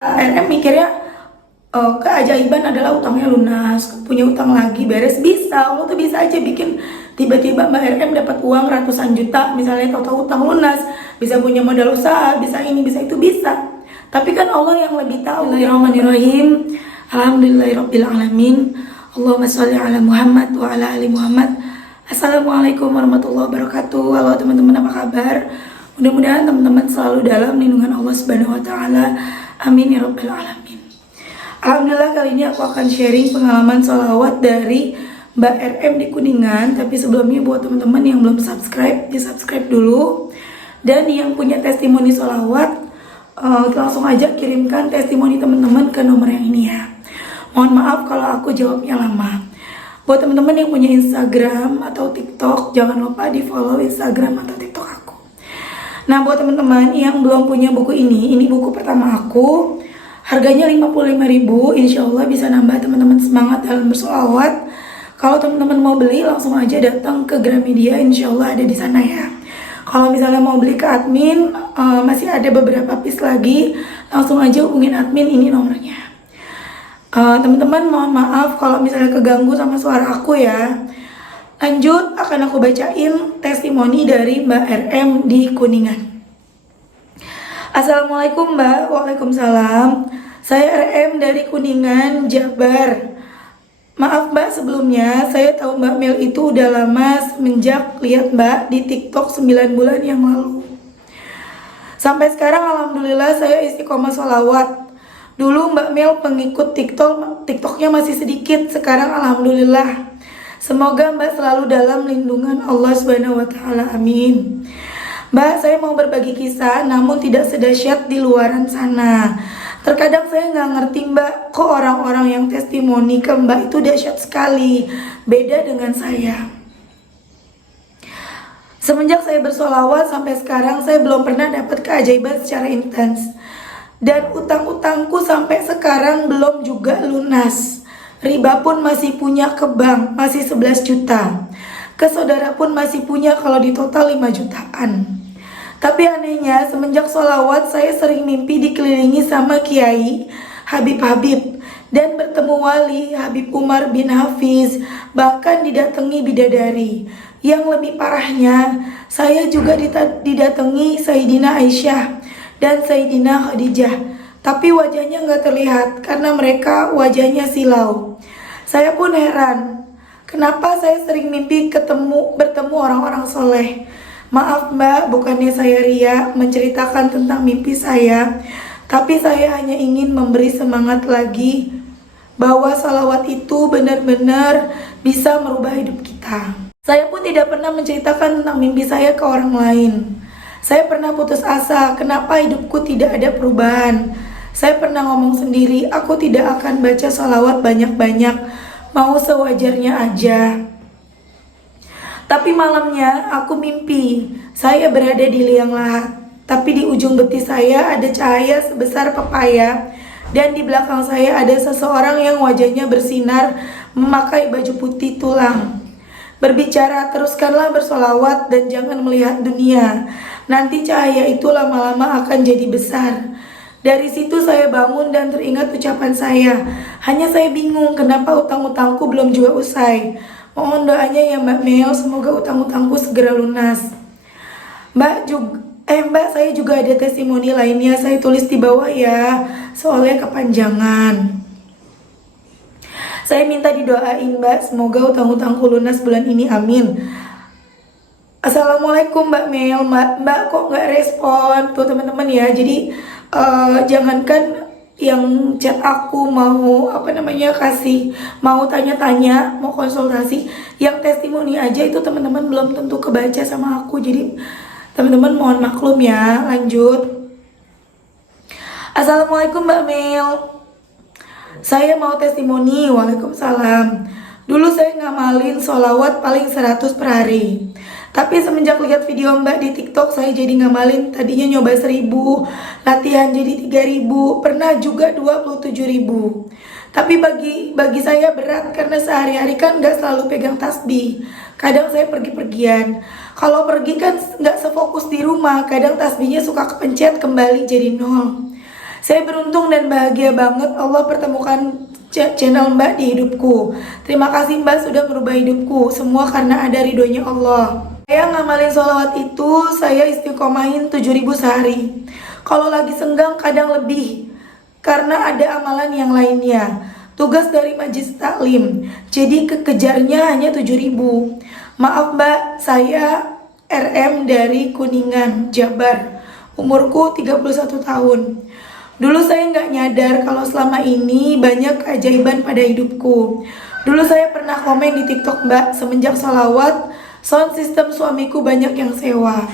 RM mikirnya keajaiban adalah utangnya lunas, punya utang lagi beres. Bisa, Allah tuh bisa aja bikin tiba-tiba Mbak RM dapat uang ratusan juta, misalnya total utang lunas, bisa punya modal usaha, bisa ini, bisa itu, bisa. Tapi kan Allah yang lebih tahu. Bismillahirrahmanirrahim. Alhamdulillahirabbil alamin. Allahumma sholli ala Muhammad wa ala ali Muhammad. Assalamualaikum warahmatullahi wabarakatuh. Halo teman-teman, apa kabar? Mudah-mudahan teman-teman selalu dalam lindungan Allah Subhanahu wa taala. Amin ya rabbal alamin. Alhamdulillah, kali ini aku akan sharing pengalaman sholawat dari Mbak RM di Kuningan. Tapi sebelumnya buat teman-teman yang belum subscribe, di subscribe dulu. Dan yang punya testimoni sholawat, langsung aja kirimkan testimoni teman-teman ke nomor yang ini ya. Mohon maaf kalau aku jawabnya lama. Buat teman-teman yang punya Instagram atau TikTok, jangan lupa di follow Instagram atau TikTok aku. Nah, buat teman-teman yang belum punya buku ini buku pertama aku. Harganya 55.000, insya Allah bisa nambah teman-teman semangat dalam bersolawat. Kalau teman-teman mau beli, langsung aja datang ke Gramedia, insya Allah ada di sana ya. Kalau misalnya mau beli ke admin, masih ada beberapa piece lagi, langsung aja hubungin admin, ini nomornya. Teman-teman mohon maaf kalau misalnya keganggu sama suara aku ya. Lanjut, akan aku bacain testimoni dari Mbak RM di Kuningan. Assalamualaikum Mbak. Waalaikumsalam. Saya RM dari Kuningan, Jabar. Maaf Mbak sebelumnya, saya tahu Mbak Mel itu udah lama semenjak lihat Mbak di TikTok 9 bulan yang lalu. Sampai sekarang alhamdulillah saya istiqomah sholawat. Dulu Mbak Mel pengikut TikToknya masih sedikit, sekarang alhamdulillah. Semoga Mbak selalu dalam lindungan Allah Subhanahu wa taala. Amin. Mbak, saya mau berbagi kisah namun tidak sedahsyat di luaran sana. Terkadang saya nggak ngerti Mbak, kok orang-orang yang testimoni ke Mbak itu dahsyat sekali, beda dengan saya. Semenjak saya bersolawat sampai sekarang saya belum pernah dapat keajaiban secara intens. Dan utang-utangku sampai sekarang belum juga lunas. Riba pun masih punya ke bank, masih 11 juta. Ke saudara pun masih punya kalau di total 5 jutaan. Tapi anehnya semenjak sholawat saya sering mimpi dikelilingi sama kiai, Habib-Habib. Dan bertemu wali, Habib Umar bin Hafiz, bahkan didatangi bidadari. Yang lebih parahnya, saya juga didatangi Sayyidina Aisyah dan Sayyidina Khadijah. Tapi wajahnya nggak terlihat karena mereka wajahnya silau. Saya pun heran, kenapa saya sering mimpi bertemu orang-orang soleh. Maaf Mbak, bukannya saya ria menceritakan tentang mimpi saya, tapi saya hanya ingin memberi semangat lagi bahwa salawat itu benar-benar bisa merubah hidup kita. Saya pun tidak pernah menceritakan tentang mimpi saya ke orang lain. Saya pernah putus asa, kenapa hidupku tidak ada perubahan. Saya pernah ngomong sendiri, aku tidak akan baca salawat banyak-banyak, mau sewajarnya aja. Tapi malamnya aku mimpi, saya berada di liang lahat. Tapi di ujung betis saya ada cahaya sebesar pepaya. Dan di belakang saya ada seseorang yang wajahnya bersinar, memakai baju putih tulang. Berbicara, teruskanlah bersolawat dan jangan melihat dunia. Nanti cahaya itu lama-lama akan jadi besar. Dari situ saya bangun dan teringat ucapan saya. Hanya saya bingung kenapa utang-utangku belum juga usai. Mohon doanya ya Mbak Mel, semoga utang-utangku segera lunas. Mbak, saya juga ada testimoni lainnya, saya tulis di bawah ya, soalnya kepanjangan. Saya minta didoain Mbak, semoga utang-utangku lunas bulan ini, amin. Assalamualaikum Mbak Mel. Mbak kok nggak respon tuh teman-teman ya. Jadi jangankan yang chat aku mau mau tanya-tanya, mau konsultasi, yang testimoni aja itu teman-teman belum tentu kebaca sama aku. Jadi teman-teman mohon maklum ya. Lanjut. Assalamualaikum Mbak Mel, saya mau testimoni. Waalaikumsalam. Dulu saya ngamalin sholawat paling 100 per hari. Tapi semenjak lihat video Mbak di TikTok, saya jadi ngamalin. Tadinya nyoba 1000, latihan jadi 3000, pernah juga 27.000. Tapi bagi saya berat karena sehari-hari kan nggak selalu pegang tasbih. Kadang saya pergi-pergian. Kalau pergi kan nggak sefokus di rumah. Kadang tasbihnya suka kepencet kembali jadi 0. Saya beruntung dan bahagia banget Allah pertemukan channel Mbak di hidupku. Terima kasih Mbak sudah merubah hidupku. Semua karena ada ridhonya Allah. Saya ngamalin sholawat itu, saya istiqomahin 7.000 sehari. Kalau lagi senggang kadang lebih, karena ada amalan yang lainnya. Tugas dari Majlis Taklim, jadi kekejarnya hanya 7.000. Maaf Mbak, saya RM dari Kuningan, Jabar. Umurku 31 tahun. Dulu saya nggak nyadar kalau selama ini banyak keajaiban pada hidupku. Dulu saya pernah komen di TikTok Mbak, semenjak sholawat, sound system suamiku banyak yang sewa.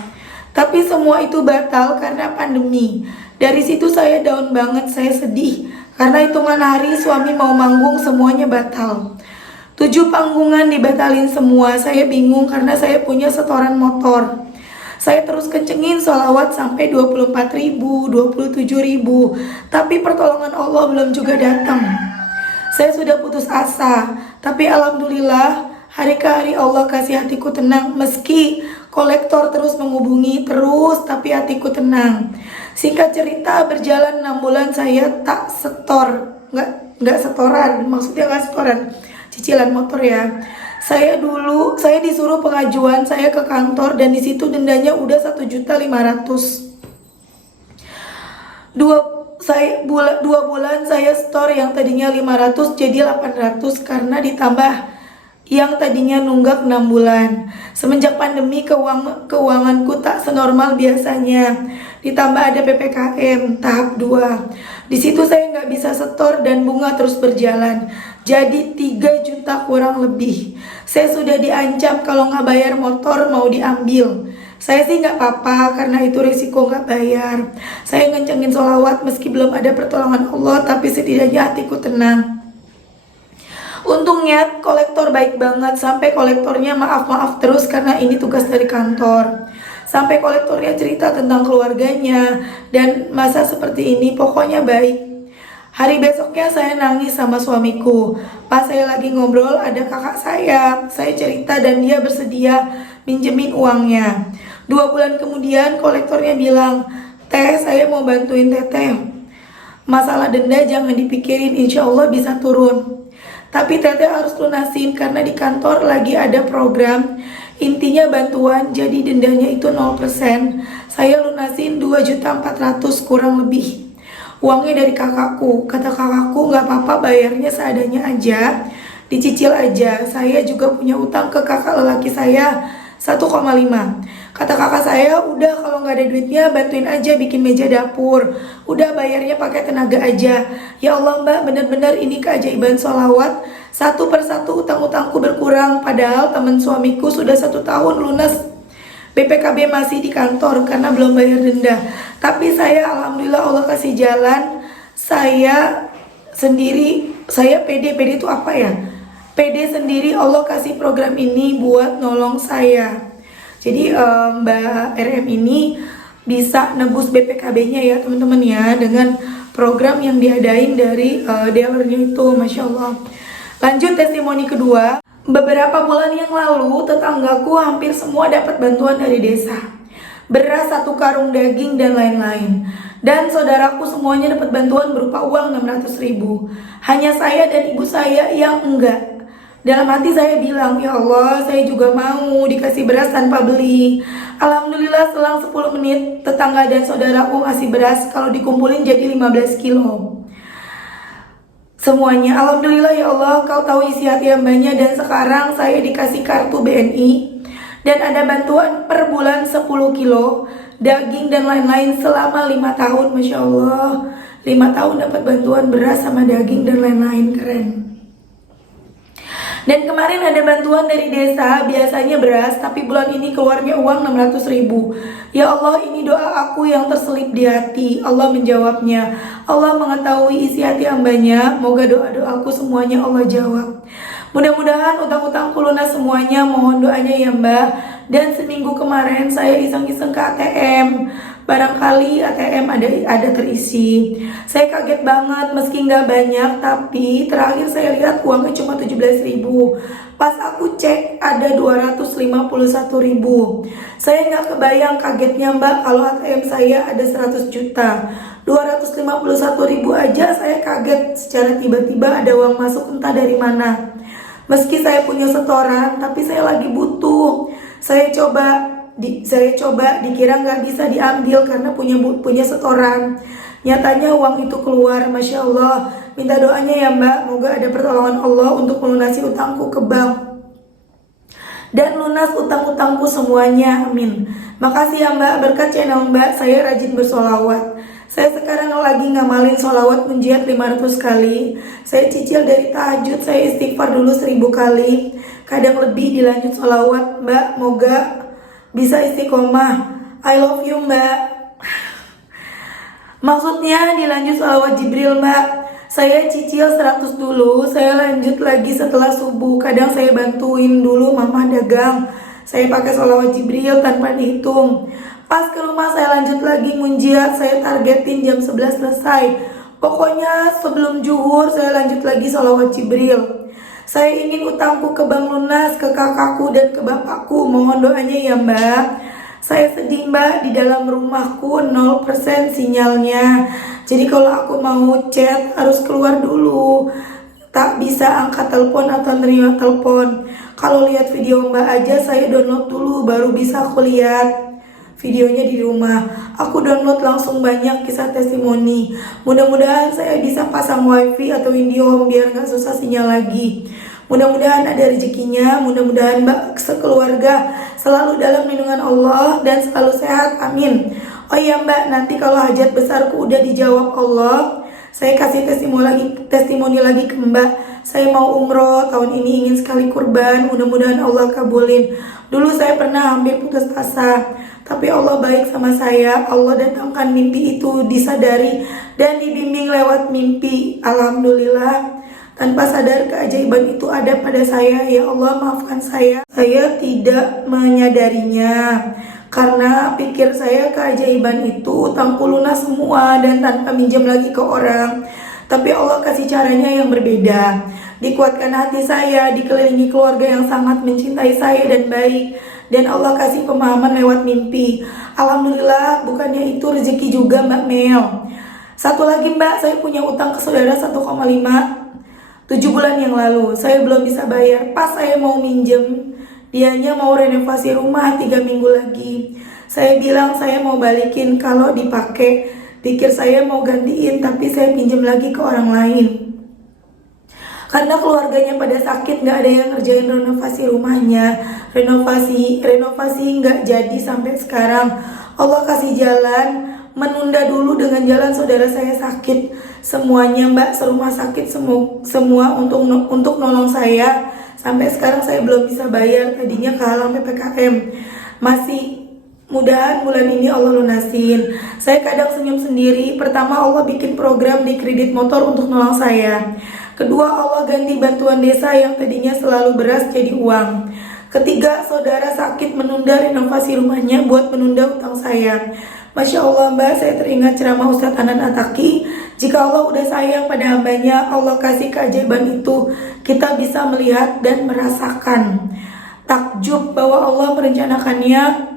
Tapi semua itu batal karena pandemi. Dari situ saya down banget, saya sedih. Karena hitungan hari suami mau manggung semuanya batal. 7 panggungan dibatalin semua. Saya bingung karena saya punya setoran motor. Saya terus kencengin sholawat sampai 24.000, 27.000. Tapi pertolongan Allah belum juga datang. Saya sudah putus asa. Tapi alhamdulillah hari ke hari Allah kasih hatiku tenang. Meski kolektor terus menghubungi terus, tapi hatiku tenang. Singkat cerita, berjalan 6 bulan saya tak setor, nggak setoran, maksudnya nggak setoran, cicilan motor ya. Saya disuruh pengajuan saya ke kantor dan di situ dendanya udah 1.500.000. 2 bulan saya store yang tadinya 500 jadi 800 karena ditambah yang tadinya nunggak 6 bulan. Semenjak pandemi keuanganku tak senormal biasanya. Ditambah ada PPKM tahap 2. Di situ saya nggak bisa setor dan bunga terus berjalan. Jadi 3 juta kurang lebih. Saya sudah diancam kalau nggak bayar motor mau diambil. Saya sih nggak apa-apa karena itu risiko nggak bayar. Saya ngencengin sholawat meski belum ada pertolongan Allah, tapi setidaknya hatiku tenang. Untungnya kolektor baik banget, sampai kolektornya maaf-maaf terus karena ini tugas dari kantor. Sampai kolektornya cerita tentang keluarganya dan masa seperti ini pokoknya baik. Hari besoknya saya nangis sama suamiku. Pas saya lagi ngobrol ada kakak saya cerita dan dia bersedia minjemin uangnya. 2 bulan kemudian kolektornya bilang, "Teh, saya mau bantuin teteh. Masalah denda jangan dipikirin, insya Allah bisa turun. Tapi teteh harus lunasin karena di kantor lagi ada program. Intinya bantuan, jadi dendanya itu 0%. Saya lunasin 2.400.000 kurang lebih. Uangnya dari kakakku. Kata kakakku nggak apa-apa bayarnya seadanya aja. Dicicil aja. Saya juga punya utang ke kakak lelaki saya 1,5. Kata kakak saya, udah kalau nggak ada duitnya bantuin aja bikin meja dapur. Udah bayarnya pakai tenaga aja. Ya Allah Mbak, bener-bener ini keajaiban sholawat. Satu persatu utang-utangku berkurang. Padahal teman suamiku sudah 1 tahun lunas. BPKB masih di kantor karena belum bayar denda. Tapi saya alhamdulillah Allah kasih jalan. Saya sendiri, saya pede itu apa ya? Pede sendiri Allah kasih program ini buat nolong saya. Jadi Mbak RM ini bisa nebus BPKB-nya ya teman-teman ya, dengan program yang diadain dari dealernya itu, Masya Allah. Lanjut testimoni kedua. Beberapa bulan yang lalu tetanggaku hampir semua dapat bantuan dari desa. Beras 1 karung daging dan lain-lain. Dan saudaraku semuanya dapat bantuan berupa uang 600.000. Hanya saya dan ibu saya yang enggak. Dalam hati saya bilang, ya Allah, saya juga mau dikasih beras tanpa beli. Alhamdulillah selang 10 menit tetangga dan saudaraku ngasih beras, kalau dikumpulin jadi 15 kilo. Semuanya, alhamdulillah ya Allah, kau tahu isi hati hambanya. Dan sekarang saya dikasih kartu BNI dan ada bantuan per bulan 10 kilo daging dan lain-lain selama 5 tahun. Masya Allah, 5 tahun dapat bantuan beras sama daging dan lain-lain, keren. Dan kemarin ada bantuan dari desa, biasanya beras, tapi bulan ini keluarnya uang 600.000. Ya Allah, ini doa aku yang terselip di hati. Allah menjawabnya. Allah mengetahui isi hati hambanya. Moga doa-doaku semuanya Allah jawab. Mudah-mudahan utang-utangku lunas semuanya. Mohon doanya ya Mbak. Dan seminggu kemarin saya iseng-iseng ke ATM. Barangkali ATM ada terisi. Saya kaget banget meski nggak banyak, tapi terakhir saya lihat uangnya cuma 17.000. Pas aku cek ada 251.000. Saya nggak kebayang kagetnya Mbak kalau ATM saya ada 100 juta. 251.000 aja saya kaget secara tiba-tiba ada uang masuk entah dari mana. Meski saya punya setoran, tapi saya lagi butuh. Saya coba dikira nggak bisa diambil karena punya setoran. Nyatanya uang itu keluar, Masya Allah. Minta doanya ya Mbak, moga ada pertolongan Allah untuk melunasi utangku ke bank dan lunas utang-utangku semuanya, amin. Makasih ya Mbak, berkat channel Mbak saya rajin bersolawat. Saya sekarang lagi ngamalin solawat munjiat 500 kali. Saya cicil dari tahajud, saya istighfar dulu 1000 kali. Kadang lebih dilanjut solawat. Mbak, moga bisa istiqomah. I love you Mbak. Maksudnya dilanjut solawat Jibril Mbak. Saya cicil 100 dulu, saya lanjut lagi setelah subuh. Kadang saya bantuin dulu mama dagang. Saya pakai solawat Jibril tanpa dihitung. Pas ke rumah saya lanjut lagi munjiat, saya targetin jam 11 selesai. Pokoknya sebelum zuhur saya lanjut lagi solawat Jibril. Saya ingin utangku ke bank lunas, ke kakakku dan ke bapakku. Mohon doanya ya Mbak. Saya sedih Mbak, di dalam rumahku 0% sinyalnya. Jadi kalau aku mau chat harus keluar dulu. Tak bisa angkat telepon atau nerima telepon. Kalau lihat video Mbak aja saya download dulu baru bisa aku lihat videonya di rumah. Aku download langsung banyak kisah testimoni. Mudah-mudahan saya bisa pasang wifi atau IndiHome biar gak susah sinyal lagi. Mudah-mudahan ada rezekinya. Mudah-mudahan Mbak sekeluarga selalu dalam lindungan Allah dan selalu sehat, amin. Oh iya Mbak, nanti kalau hajat besarku udah dijawab Allah, saya kasih testimoni lagi ke Mbak. Saya mau umroh tahun ini, ingin sekali kurban. Mudah-mudahan Allah kabulin. Dulu saya pernah hampir putus asa, tapi Allah baik sama saya. Allah datangkan mimpi itu, disadari dan dibimbing lewat mimpi. Alhamdulillah, tanpa sadar keajaiban itu ada pada saya. Ya Allah, maafkan saya. Saya tidak menyadarinya. Karena pikir saya keajaiban itu utangku lunas semua dan tanpa minjem lagi ke orang. Tapi Allah kasih caranya yang berbeda. Dikuatkan hati saya, dikelilingi keluarga yang sangat mencintai saya dan baik. Dan Allah kasih pemahaman lewat mimpi. Alhamdulillah, bukannya itu rezeki juga Mbak Mel. Satu lagi Mbak, saya punya utang ke saudara 1,5 7 bulan yang lalu. Saya belum bisa bayar. Pas saya mau minjem, dianya mau renovasi rumah 3 minggu lagi. Saya bilang saya mau balikin kalau dipakai. Pikir saya mau gantiin, tapi saya pinjam lagi ke orang lain. Karena keluarganya pada sakit, nggak ada yang ngerjain renovasi rumahnya. Renovasi nggak jadi sampai sekarang. Allah kasih jalan, menunda dulu dengan jalan saudara saya sakit. Semuanya Mbak serumah sakit semua untuk nolong saya. Sampai sekarang saya belum bisa bayar, tadinya kehalang PPKM. Mudahan bulan ini Allah lunasin. Saya kadang senyum sendiri. Pertama, Allah bikin program di kredit motor untuk nolong saya. Kedua, Allah ganti bantuan desa yang tadinya selalu beras jadi uang. Ketiga, saudara sakit menunda renovasi rumahnya buat menunda utang saya. Masya Allah Mbak, saya teringat ceramah Ustadz Anan Ataki. Jika Allah udah sayang pada hambanya, Allah kasih keajaiban itu. Kita bisa melihat dan merasakan. Takjub bahwa Allah merencanakannya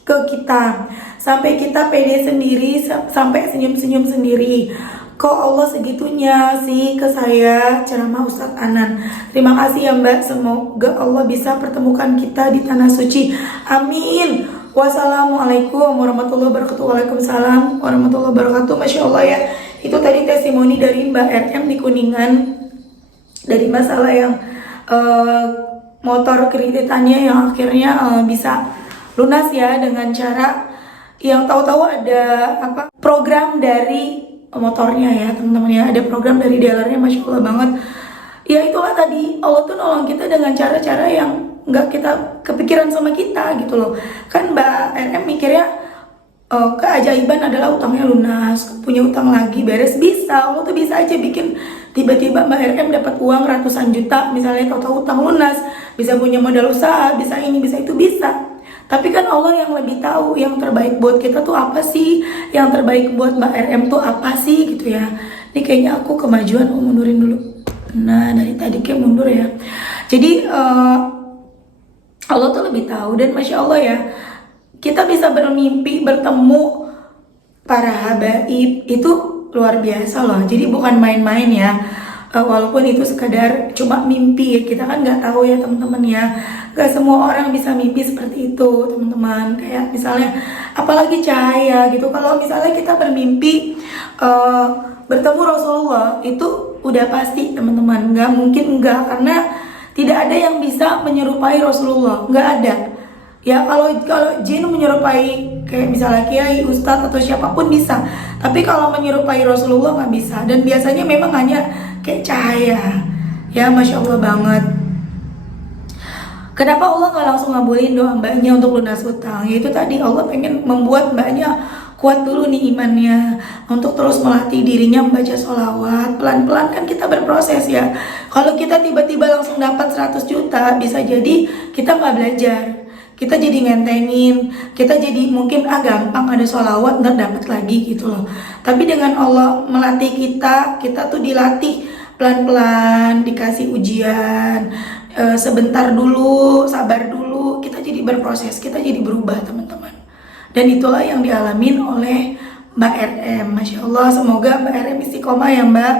ke kita. Sampai kita pede sendiri, sampai senyum-senyum sendiri. Kok Allah segitunya sih ke saya, ceramah Ustadz Anan. Terima kasih ya Mbak, semoga Allah bisa pertemukan kita di tanah suci. Amin. Wassalamualaikum warahmatullahi wabarakatuh. Waalaikumsalam warahmatullahi wabarakatuh. Masya Allah ya, itu tadi testimoni dari Mbak RM di Kuningan. Dari masalah yang motor kreditannya yang akhirnya bisa lunas ya, dengan cara yang tahu-tahu ada program dari motornya ya teman-teman ya, ada program dari dealernya. Masya Allah banget ya. Itulah tadi, Allah tuh nolong kita dengan cara-cara yang nggak kita kepikiran sama kita gitu loh. Kan Mbak RM mikirnya keajaiban adalah utangnya lunas, punya utang lagi beres. Bisa, Allah tuh bisa aja bikin tiba-tiba Mbak RM dapat uang ratusan juta misalnya, tahu-tahu utang lunas, bisa punya modal usaha, bisa ini bisa itu, bisa. Tapi kan Allah yang lebih tahu yang terbaik buat kita tuh apa sih, yang terbaik buat Mbak RM tuh apa sih gitu ya. Ini kayaknya aku kemajuan, mundurin dulu. Nah dari tadi kayak mundur ya. Jadi Allah tuh lebih tahu. Dan Masya Allah ya, kita bisa bermimpi bertemu para habaib itu luar biasa loh. Jadi bukan main-main ya. Walaupun itu sekadar cuma mimpi ya, kita kan nggak tahu ya teman-teman ya, nggak semua orang bisa mimpi seperti itu teman-teman. Kayak misalnya apalagi cahaya gitu, kalau misalnya kita bermimpi bertemu Rasulullah itu udah pasti teman-teman, nggak mungkin enggak, karena tidak ada yang bisa menyerupai Rasulullah, nggak ada ya. Kalau jin menyerupai kayak misalnya kiai, ustadz atau siapapun bisa, tapi kalau menyerupai Rasulullah nggak bisa. Dan biasanya memang hanya kayak cahaya ya, masya Allah banget. Kenapa Allah nggak langsung ngabulin doa mbaknya untuk lunas hutang? Yaitu tadi Allah pengen membuat mbaknya kuat dulu nih imannya, untuk terus melatih dirinya membaca sholawat. Pelan-pelan kan kita berproses ya. Kalau kita tiba-tiba langsung dapat 100 juta, bisa jadi kita nggak belajar, kita jadi ngentengin, kita jadi mungkin gampang ada sholawat ntar dapat lagi gitu loh. Tapi dengan Allah melatih kita, kita tuh dilatih pelan-pelan, dikasih ujian, sebentar dulu, sabar dulu, kita jadi berproses, kita jadi berubah teman-teman. Dan itulah yang dialamin oleh Mbak RM. Masya Allah, semoga Mbak RM istiqomah ya Mbak.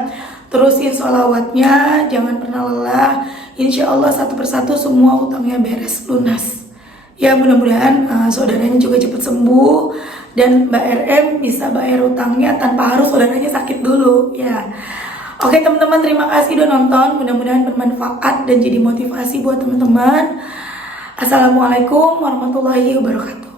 Terusin sholawatnya, jangan pernah lelah. Insya Allah satu persatu semua hutangnya beres, lunas. Ya mudah-mudahan saudaranya juga cepat sembuh dan Mbak RM bisa bayar hutangnya tanpa harus saudaranya sakit dulu ya. Oke teman-teman, terima kasih udah nonton. Mudah-mudahan bermanfaat dan jadi motivasi buat teman-teman. Assalamualaikum warahmatullahi wabarakatuh.